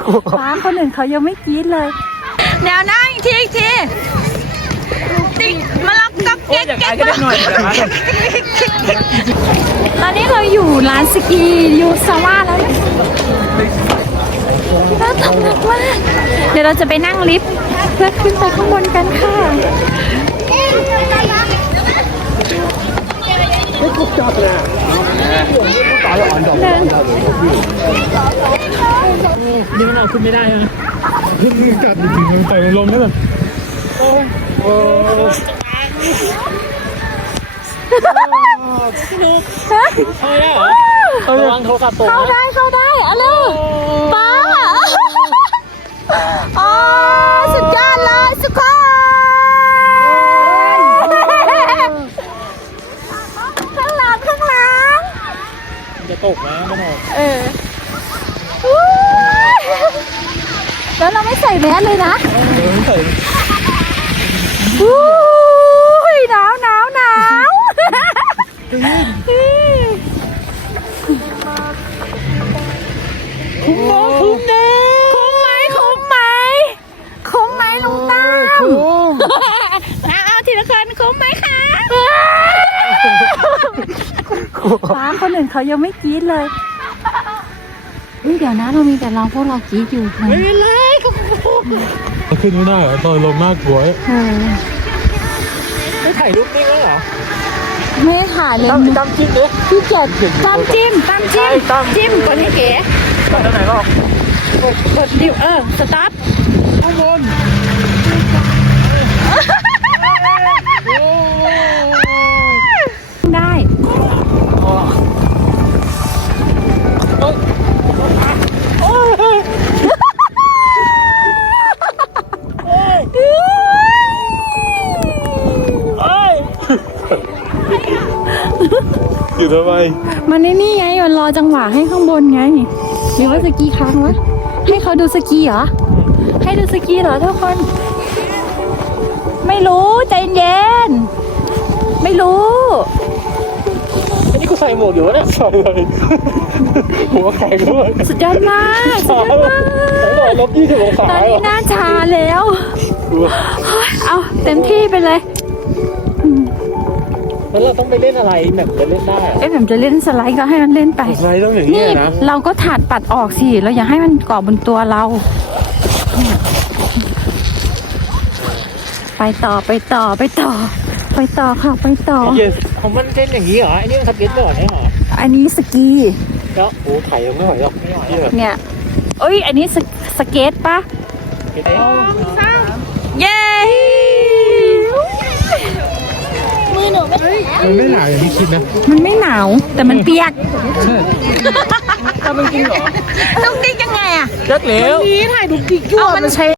ฟ้าคนอื่นเขายังไม่กรี๊ดเลยแนวนั่งอีกทีติ๊กมาล็อกก๊อกเก๊กเก๊กตอนนี้เราอยู่ร้านสกียูซาวะแล้วน่าตกหนักมากเดี๋ยวเราจะไปนั่งลิฟต์เพื่อขึ้นไปข้างบนกันค่ะนี่มันเอาขึ้นไม่ได้ใช่ไหมขึ้นกัดจริงๆใส่ลงนี่แบบพี่นุ๊กเข้าได้เหรอระวังโทรศัพท์ตกเข้าได้เอาเลยป้าอ๋อสุดยอดเลยสุดยอดข้างหลังจะตกนะมันออกแล้วเราไม่ใส่แมสเลยนะไม่ใส่หนาวคุ้มไหมลุงตั้มเอาทีละคนคุ้มไหมคะฟ้าคนอื่นเขายังไม่กรี๊ดเลยเดี๋ยวนะเรามีแต่เราพวกเรากรี๊ดอยู่ไม่เป็นไรขึ้นไม่ได้เหรอตอนลงน่ากลัวไม่ถ่ายรูปนิ่งแล้วเหรอไม่ถ่ายเลยตั้มจิ้มเลยพี่เจ็ดตั้มจิ้มกดให้เก๋กดตรงไหนก็กดดิวสตาร์ทข้างบนได้อยู่ทำไมมันนี่ไงมันรอจังหวะให้ข้างบนไงหรือว่าสกีค้างวะให้เขาดูสกีเหรอให้ดูสกีเหรอทุกคนไม่รู้ใจเย็นไม่รู้อันนี้กูใส่หมวกอยู่เนี่ยใส่เลยหัวแข็งเลยสุดยอดมากลบ20 องศาตอนนี้หน้าชาแล้วเอาเต็มที่ไปเลยแล้วเราต้องไปเล่นอะไรแบบจะเล่นได้ผมจะเล่นสไลด์ก็ให้มันเล่นไปสไลด์ต้องอย่างนี้นะเราก็ถาดปัดออกสิเราอย่าให้มันเกาะบนตัวเราไปต่อค่ะไปต่อของมันเล่นอย่างนี้เหรอไอ้นี่มันสเก็ตบอร์ดเนี่ยเหรออันนี้สกีแล้วโอ้ไข่ยังไม่ไหวหรอกเนี่ยอันนี้สเก็ตปะเย้มือหนูมันไม่หนาวอย่างที่คิดนะมันไม่หนาวแต่มันเปียกถ้ามันจริงเหรอดุกดิกยังไงอะยักแล้วนี่ถ่ายดุกดิกด้วยมันใช้